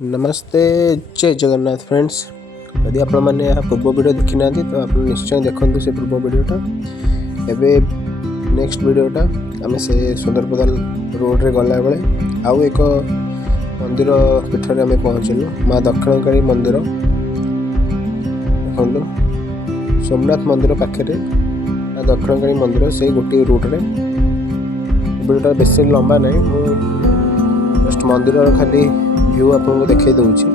नमस्ते, जय जगन्नाथ फ्रेंड्स। यदि आपण मैंने यहाँ पूर्व वीडियो देखी ना तो आप निश्चय देखते से पूर्व वीडियोटा। एबे नेक्स्ट वीडियोटा आम से सुंदरपदा रोड रे गला बेले आउ एक मंदिर पीठ में आम पहुँचलु। माँ दक्षिणकाली मंदिर देखो सोमनाथ मंदिर पाखे माँ दक्षिणकाली मंदिर से गोटे रूट रे। वीडियोटा बेस लंबा ना जस्ट मंदिर खाली व्यू आपको देखा दूची।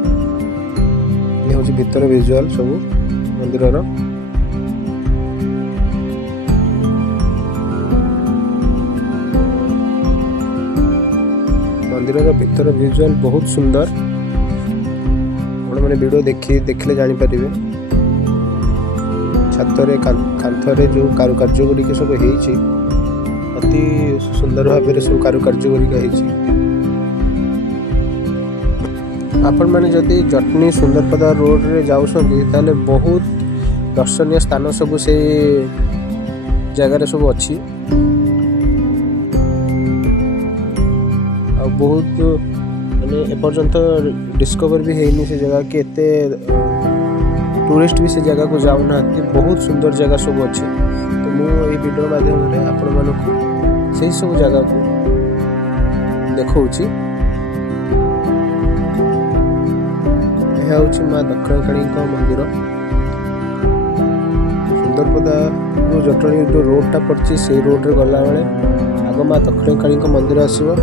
ये हूँ भीतर विजुआल सब मंदिर भीतर विजुआल बहुत सुंदर। मैंने वीडियो देखिले जानी पारिबे। छातरे कांथरे जो कारुकार्य गुड़िक सब होती अति सुंदर भाव सब कारुकार्य गुड़िक आपण मैंने जदि जटनी सुंदरपदा रोड रे जाउछंती ताले बहुत दर्शनीय स्थान सब से जगह सब अच्छी। आ बहुत माने एपर्यंत डिस्कवर भी हैनी से जगह के एते टूरिस्ट भी से जगह को जाऊना। बहुत सुंदर जगह सब अच्छी। तो मुझे वीडियो माध्यम रे आपण मानक से सब जगह को देखौछि। यह हूँ माँ दक्षिणकाली मंदिर। सुंदरपदा जो जटणी जो रोडटा पड़ी से रोड रे गला बेले आग माँ दक्षिणकाली मंदिर आसो,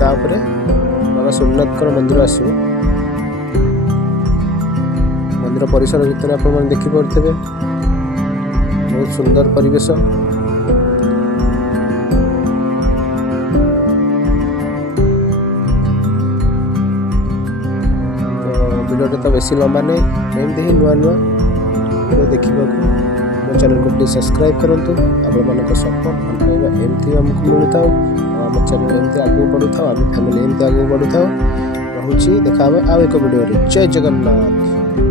तापरे बाबा सोमनाथ मंदिर आसो। मंदिर परिसर भितर आप देखिपे बहुत सुंदर परिवेश। वीडियोटा तो बेसी लंबा नहीं, एमती ही नुआ नुआ वीडियो देखा मो चैनल को सब्सक्राइब करूँ। आप सपोर्ट एमती आमको मिलता आम चैनल एमती आगे बढ़ू था, आम फैमिली एमती आगे बढ़ू था। रोचे देखा आउ एक वीडियो। जय जगन्नाथ।